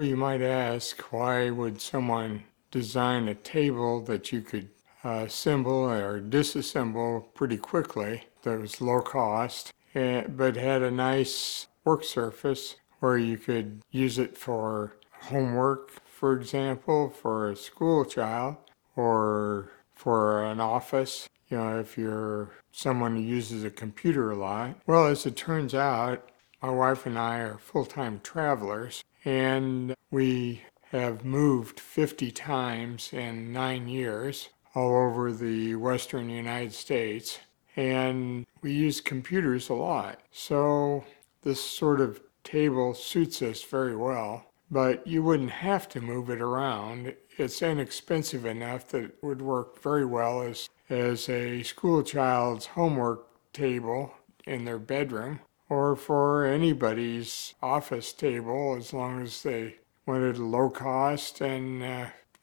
You might ask, why would someone design a table that you could assemble or disassemble pretty quickly that was low cost, but had a nice work surface where you could use it for homework, for example, for a school child, or for an office, if you're someone who uses a computer a lot. Well, as it turns out, my wife and I are full-time travelers, and we have moved 50 times in 9 years all over the western United States, and we use computers a lot. So this sort of table suits us very well, but you wouldn't have to move it around. It's inexpensive enough that it would work very well as a school child's homework table in their bedroom, or for anybody's office table, as long as they wanted a low cost and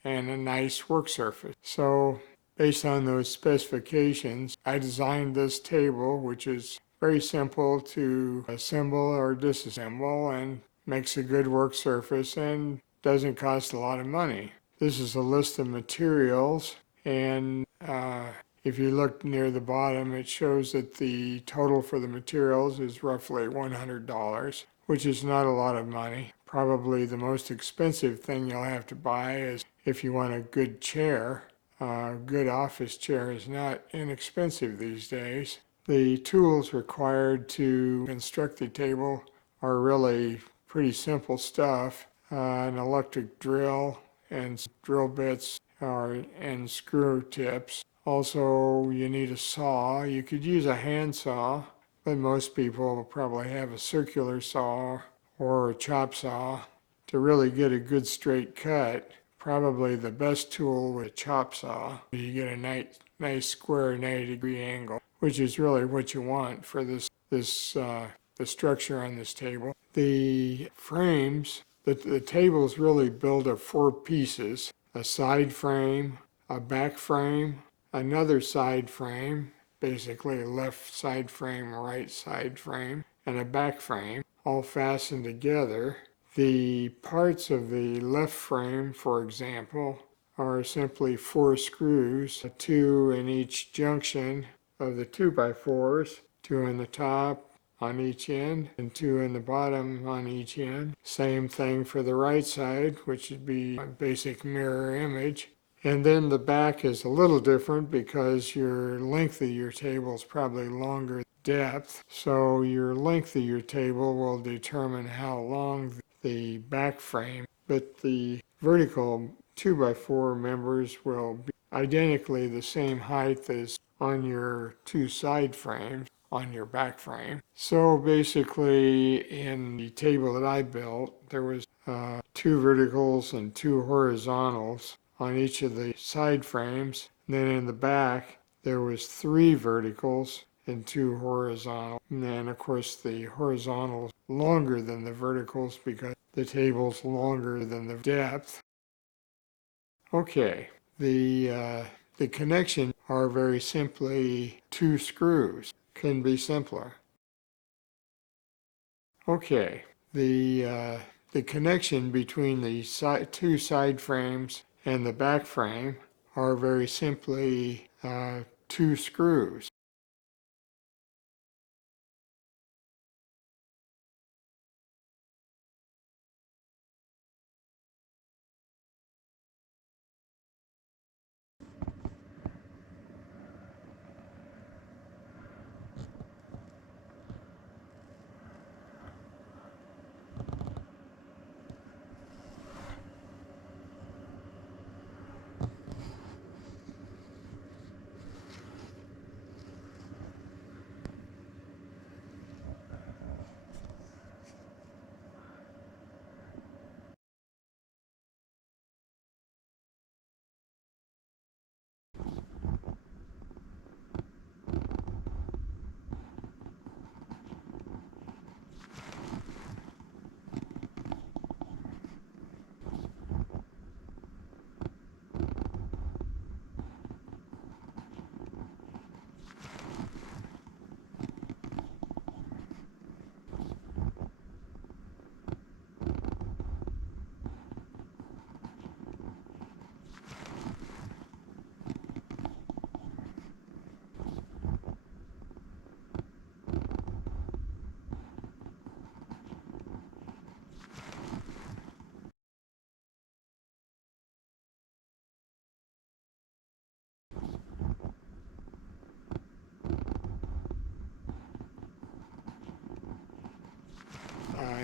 a nice work surface. So based on those specifications, I designed this table, which is very simple to assemble or disassemble and makes a good work surface and doesn't cost a lot of money. This is a list of materials, and if you look near the bottom, it shows that the total for the materials is roughly $100, which is not a lot of money. Probably the most expensive thing you'll have to buy is if you want a good chair. A good office chair is not inexpensive these days. The tools required to construct the table are really pretty simple stuff. An electric drill and drill bits and screw tips. Also, you need a saw. You could use a hand saw, but most people will probably have a circular saw or a chop saw to really get a good straight cut. Probably the best tool with a chop saw. You get a nice square 90-degree angle, which is really what you want for the structure on this table. The frames, the table's really built of 4 pieces: a side frame, a back frame, another side frame, basically a left side frame, right side frame, and a back frame, all fastened together. The parts of the left frame, for example, are simply 4 screws, 2 in each junction of the 2x4s, 2 in the top on each end and 2 in the bottom on each end. Same thing for the right side, which would be a basic mirror image. And then the back is a little different because your length of your table is probably longer depth. So your length of your table will determine how long the back frame, but the vertical 2x4 members will be identically the same height as on your 2 side frames on your back frame. So basically in the table that I built, there was 2 verticals and 2 horizontals on each of the side frames. And then in the back, there was 3 verticals and 2 horizontals. And then of course the horizontals longer than the verticals because the table's longer than the depth. Okay, the connections are very simply 2 screws. Couldn't be simpler. Okay, the connection between the 2 side frames and the back frame are very simply 2 screws.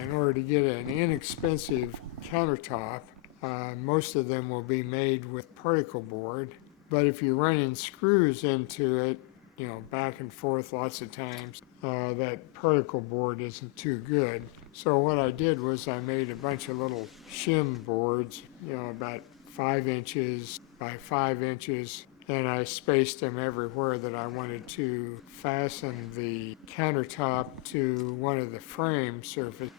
in order to get an inexpensive countertop, most of them will be made with particle board. But if you're running screws into it, you know, back and forth lots of times, that particle board isn't too good. So what I did was I made a bunch of little shim boards, you know, about 5 inches by 5 inches, and I spaced them everywhere that I wanted to fasten the countertop to one of the frame surfaces.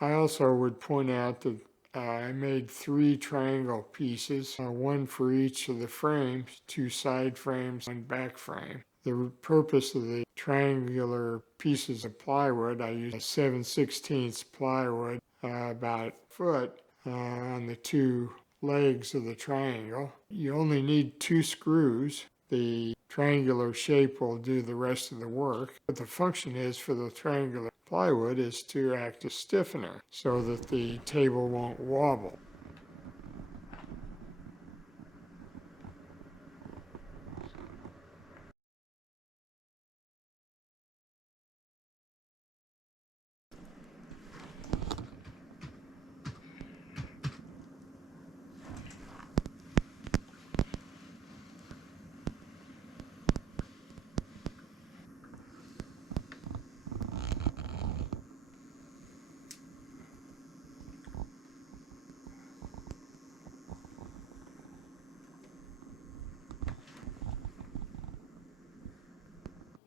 I also would point out that I made 3 triangle pieces, one for each of the frames, 2 side frames, 1 back frame. The purpose of the triangular pieces of plywood, I used a 7/16 plywood, about a foot, on the 2 legs of the triangle. You only need 2 screws. The triangular shape will do the rest of the work, but the function is for the triangular plywood is to act as stiffener so that the table won't wobble.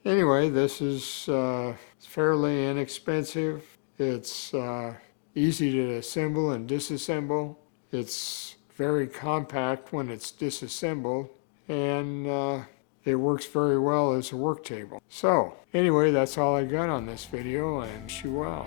Anyway, this is fairly inexpensive. It's easy to assemble and disassemble. It's very compact when it's disassembled, and it works very well as a work table. So anyway, that's all I got on this video, and wish you well.